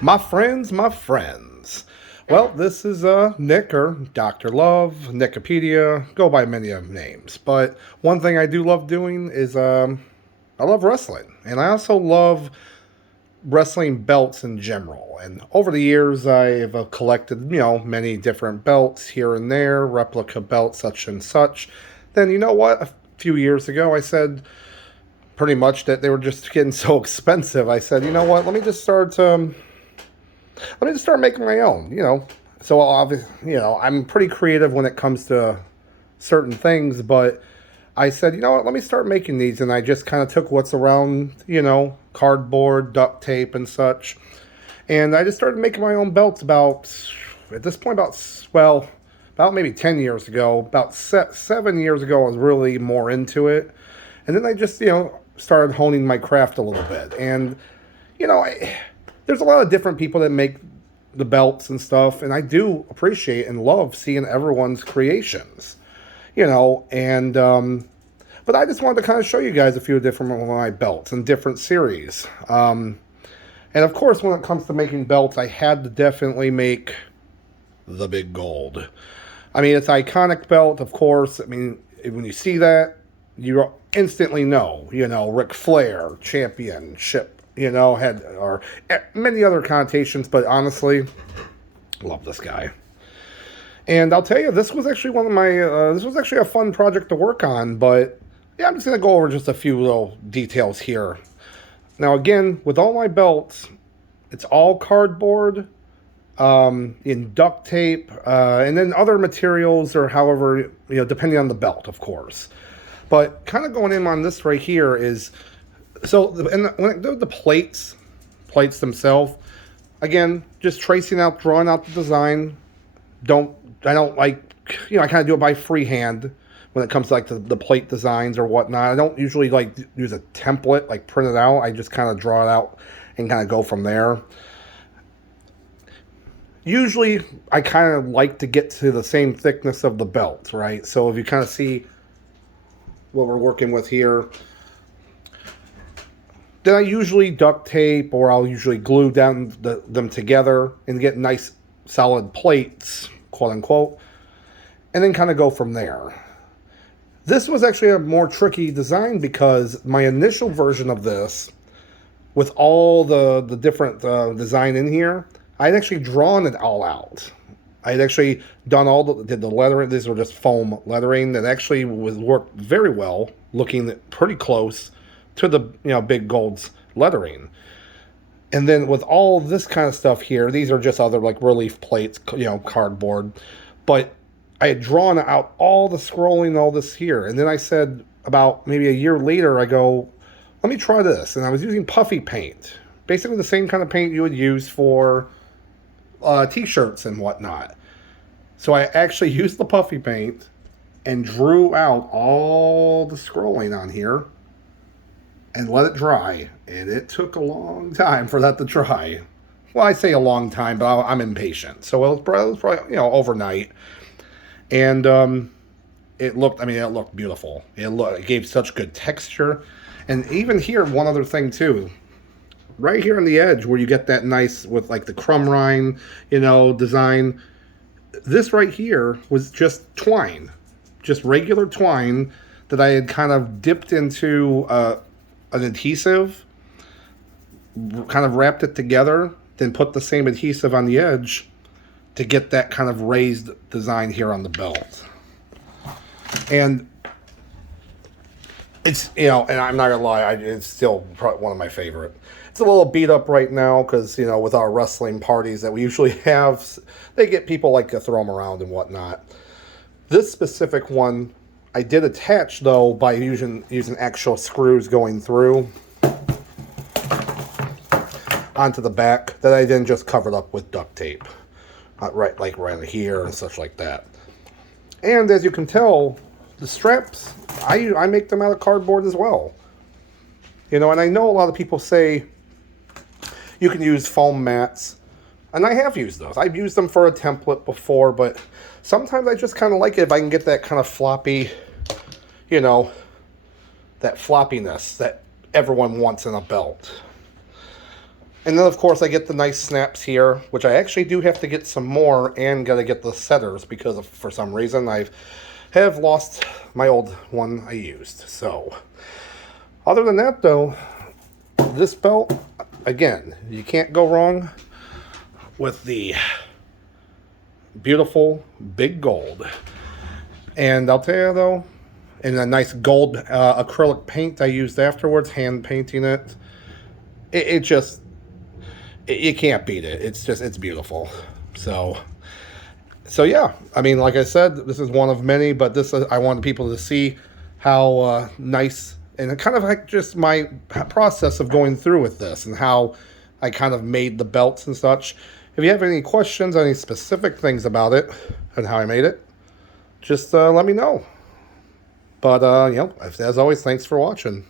My friends, my friends. Well, this is Nick or Dr. Love, Nicopedia, go by many of names. But one thing I do love doing is I love wrestling. And I also love wrestling belts in general. And over the years, I've collected, many different belts here and there, replica belts, such and such. Then, you know what? A few years ago, I said pretty much that they were just getting so expensive. I said, you know what? Let me just start making my own, So obviously, I'm pretty creative when it comes to certain things, but I said, you know what, let me start making these. And I just kind of took what's around, cardboard, duct tape, and such. And I just started making my own belts at this point, about maybe 10 years ago. About 7 years ago, I was really more into it. And then I just, started honing my craft a little bit. And, there's a lot of different people that make the belts and stuff, and I do appreciate and love seeing everyone's creations, and but I just wanted to kind of show you guys a few different of my belts in different series. And of course, when it comes to making belts, I had to definitely make the big gold. I mean, it's an iconic belt, of course. I mean, when you see that, you instantly know, Ric Flair, championship, had or many other connotations, but honestly, love this guy. And I'll tell you, this was actually this was actually a fun project to work on, but yeah, I'm just going to go over just a few little details here. Now, again, with all my belts, it's all cardboard, in duct tape, and then other materials or however, depending on the belt, of course. But kind of going in on this right here is, so, and when it goes to the plates themselves, again, just drawing out the design. I don't like, I kind of do it by freehand when it comes to like the plate designs or whatnot. I don't usually like use a template, like print it out. I just kind of draw it out and kind of go from there. Usually, I kind of like to get to the same thickness of the belt, right? So if you kind of see what we're working with here, then I usually duct tape or I'll usually glue down them together and get nice solid plates, quote unquote, and then kind of go from there. This was actually a more tricky design because my initial version of this, with all the different design in here, I'd actually drawn it all out. I'd actually did the lettering. These were just foam lettering that actually worked very well, looking pretty close to the big gold's lettering. And then with all this kind of stuff here, these are just other like relief plates, cardboard. But I had drawn out all the scrolling, all this here. And then I said about maybe a year later, I go, let me try this. And I was using puffy paint. Basically the same kind of paint you would use for t-shirts and whatnot. So I actually used the puffy paint and drew out all the scrolling on here and let it dry. And it took a long time for that to dry. Well, I say a long time, but I'm impatient. So it was probably overnight. And it looked beautiful. It gave such good texture. And even here, one other thing too. Right here on the edge where you get that nice, with like the crumb rind, design. This right here was just twine. Just regular twine that I had kind of dipped into an adhesive, kind of wrapped it together, then put the same adhesive on the edge to get that kind of raised design here on the belt. And it's, and I'm not gonna lie, it's still probably one of my favorite. It's a little beat up right now because, with our wrestling parties that we usually have, they get people like to throw them around and whatnot. This specific one, I did attach, though, by using actual screws going through onto the back that I then just covered up with duct tape. Right here and such like that. And as you can tell, the straps, I make them out of cardboard as well. And I know a lot of people say you can use foam mats. And I have used those. I've used them for a template before, but sometimes I just kind of like it if I can get that kind of floppy, that floppiness that everyone wants in a belt. And then, of course, I get the nice snaps here, which I actually do have to get some more and got to get the setters because for some reason I have lost my old one I used. So, other than that, though, this belt, again, you can't go wrong with the beautiful big gold. And I'll tell you, though, in a nice gold acrylic paint I used afterwards, hand painting it, it just... you can't beat it. It's beautiful. So yeah. I mean, like I said, this is one of many, but this I wanted people to see how nice and kind of like just my process of going through with this and how I kind of made the belts and such. If you have any questions, any specific things about it and how I made it, just let me know. But as always, thanks for watching.